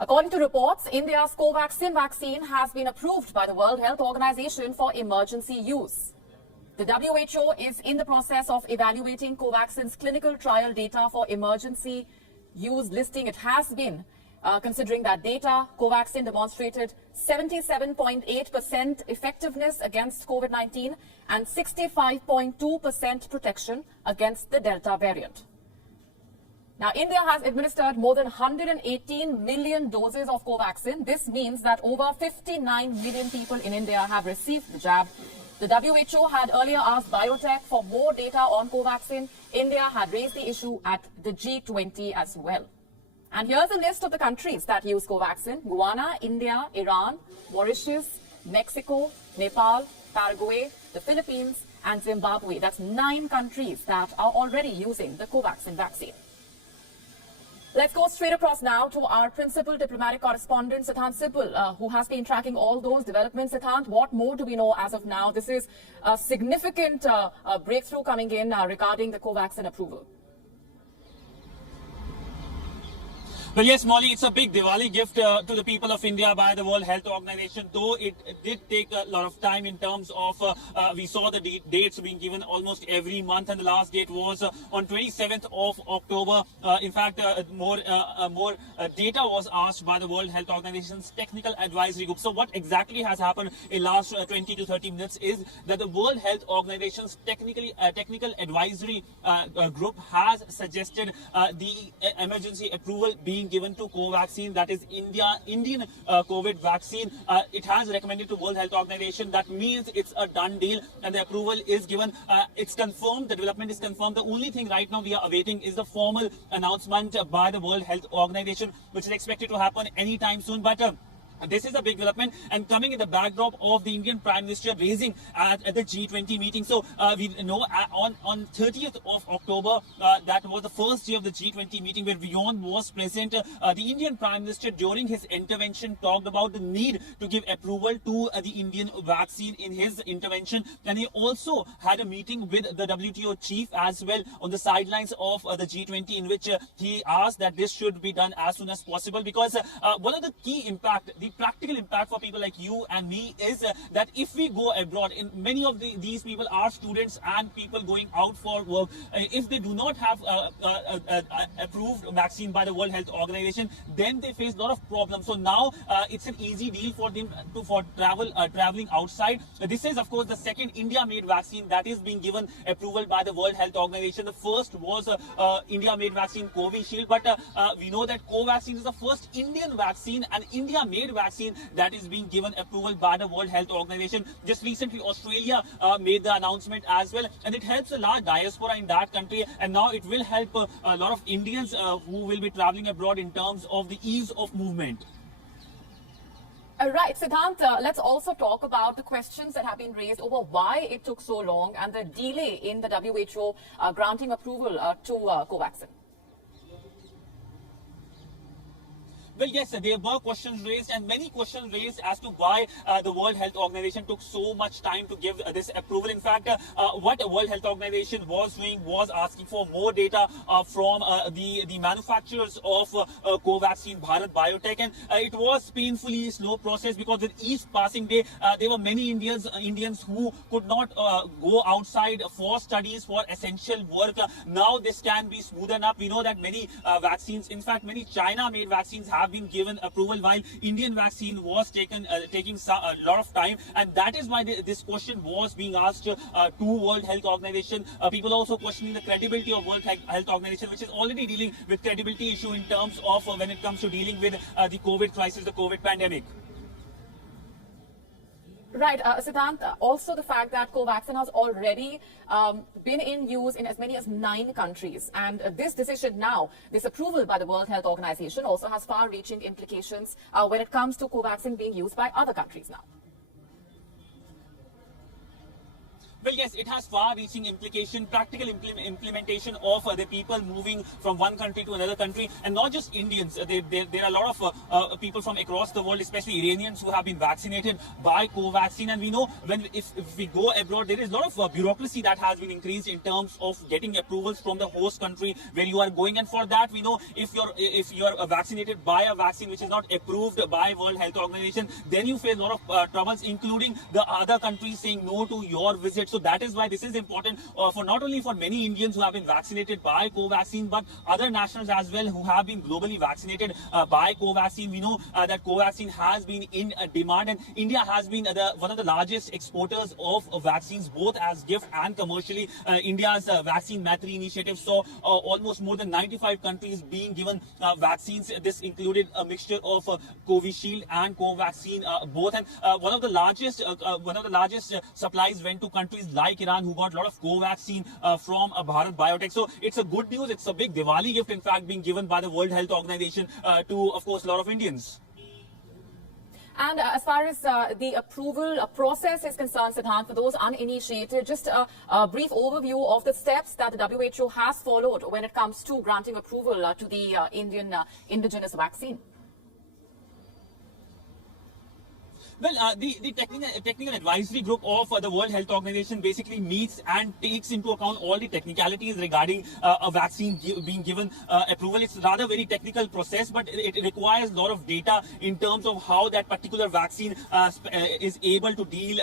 According to reports, India's Covaxin vaccine has been approved by the World Health Organization for emergency use. The WHO is in the process of evaluating Covaxin's clinical trial data for emergency use listing. It has been considering that data. Covaxin demonstrated 77.8% effectiveness against COVID-19 and 65.2% protection against the Delta variant. Now, India has administered more than 118 million doses of Covaxin. This means that over 59 million people in India have received the jab. The WHO had earlier asked biotech for more data on Covaxin. India had raised the issue at the G20 as well. And here's a list of the countries that use Covaxin: Guyana, India, Iran, Mauritius, Mexico, Nepal, Paraguay, the Philippines, and Zimbabwe. That's 9 countries that are already using the Covaxin vaccine. Let's go straight across now to our principal diplomatic correspondent, Siddhant Sibal, who has been tracking all those developments. Siddhant, what more do we know as of now? This is a significant breakthrough coming in regarding the Covaxin approval. Well, yes, Molly, it's a big Diwali gift to the people of India by the World Health Organization, though it did take a lot of time in terms of, we saw the dates being given almost every month, and the last date was on 27th of October. In fact, more data was asked by the World Health Organization's technical advisory group. So what exactly has happened in last 20 to 30 minutes is that the World Health Organization's technical advisory group has suggested the emergency approval being given to Covaxin, that is Indian COVID vaccine. It has recommended to World Health Organization. That means it's a done deal and the approval is given. It's confirmed, the development is confirmed. The only thing right now we are awaiting is the formal announcement by the World Health Organization, which is expected to happen anytime soon. But this is a big development and coming in the backdrop of the Indian Prime Minister raising at the G20 meeting. So we know on 30th of October, that was the first day of the G20 meeting where Beyond was present. The Indian Prime Minister during his intervention talked about the need to give approval to the Indian vaccine in his intervention. And he also had a meeting with the WTO chief as well on the sidelines of the G20, in which he asked that this should be done as soon as possible, because one of the key impact, the practical impact for people like you and me is that if we go abroad, in many of these people are students and people going out for work, if they do not have approved vaccine by the World Health Organization, then they face a lot of problems. So now it's an easy deal for them for traveling outside. This is of course the second India-made vaccine that is being given approval by the World Health Organization. The first was India-made vaccine Covishield, but we know that Covaxin is the first Indian vaccine, an India-made vaccine that is being given approval by the World Health Organization. Just recently, Australia made the announcement as well, and it helps a large diaspora in that country. And now it will help a lot of Indians who will be traveling abroad in terms of the ease of movement. Right, Siddhant, let's also talk about the questions that have been raised over why it took so long and the delay in the WHO granting approval to Covaxin. Well, yes, there were questions raised, and many questions raised as to why the World Health Organization took so much time to give this approval. In fact, what the World Health Organization was doing was asking for more data from the manufacturers of Covaxin, Bharat Biotech, and it was painfully slow process, because with each passing day, there were many Indians who could not go outside for studies, for essential work. Now this can be smoothened up. We know that many vaccines, in fact, many China-made vaccines have been given approval, while Indian vaccine was taking a lot of time, and that is why this question was being asked to World Health Organization. People also questioning the credibility of World Health Organization, which is already dealing with credibility issue in terms of when it comes to dealing with the COVID crisis, the COVID pandemic. Right, Siddhant, also the fact that Covaxin has already been in use in as many as 9 countries. And this decision now, this approval by the World Health Organization also has far-reaching implications when it comes to Covaxin being used by other countries now. Well, yes, it has far-reaching implication, practical implementation of the people moving from one country to another country, and not just Indians. There are a lot of people from across the world, especially Iranians, who have been vaccinated by Covaxin. And we know if we go abroad, there is a lot of bureaucracy that has been increased in terms of getting approvals from the host country where you are going. And for that, we know if you're vaccinated by a vaccine which is not approved by World Health Organization, then you face a lot of troubles, including the other countries saying no to your visit. So that is why this is important for not only for many Indians who have been vaccinated by Covaxin, but other nationals as well who have been globally vaccinated by Covaxin. We know that Covaxin has been in demand, and India has been one of the largest exporters of vaccines, both as gift and commercially. India's Vaccine Maitri initiative saw almost more than 95 countries being given vaccines. This included a mixture of Covishield and Covaxin both, and one of the largest supplies went to countries like Iran, who got a lot of Covaxin from Bharat Biotech. So it's a good news. It's a big Diwali gift, in fact, being given by the World Health Organization to, of course, a lot of Indians. And as far as the approval process is concerned, Siddhant, for those uninitiated, just a brief overview of the steps that the WHO has followed when it comes to granting approval to the Indian indigenous vaccine. Well, the technical advisory group of the World Health Organization basically meets and takes into account all the technicalities regarding a vaccine being given approval. It's rather very technical process, but it requires a lot of data in terms of how that particular vaccine is able to deal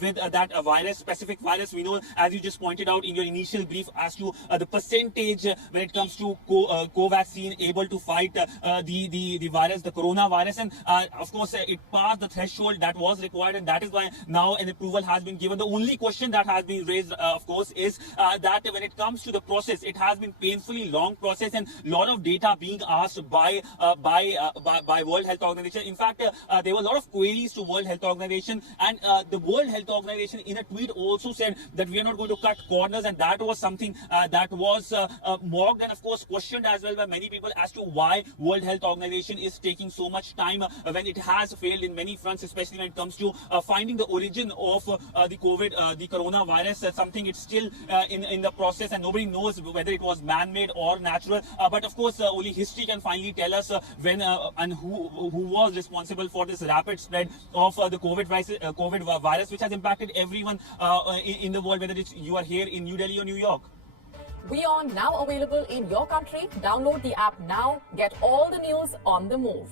with that specific virus. We know, as you just pointed out in your initial brief, as to the percentage when it comes to Covaxin able to fight the virus, the coronavirus, and of course it passed the threshold that was required, and that is why now an approval has been given. The only question that has been raised, of course, is that when it comes to the process, it has been painfully long process and a lot of data being asked by World Health Organization. In fact, there were a lot of queries to World Health Organization, and the World Health Organization in a tweet also said that we are not going to cut corners, and that was something that was mocked and, of course, questioned as well by many people as to why World Health Organization is taking so much time when it has failed in many fronts, especially when it comes to finding the origin of the coronavirus. Something it's still in the process, and nobody knows whether it was man-made or natural. But of course, only history can finally tell us when and who was responsible for this rapid spread of the COVID virus, which has impacted everyone in the world, whether it's you are here in New Delhi or New York. WION now available in your country. Download the app now. Get all the news on the move.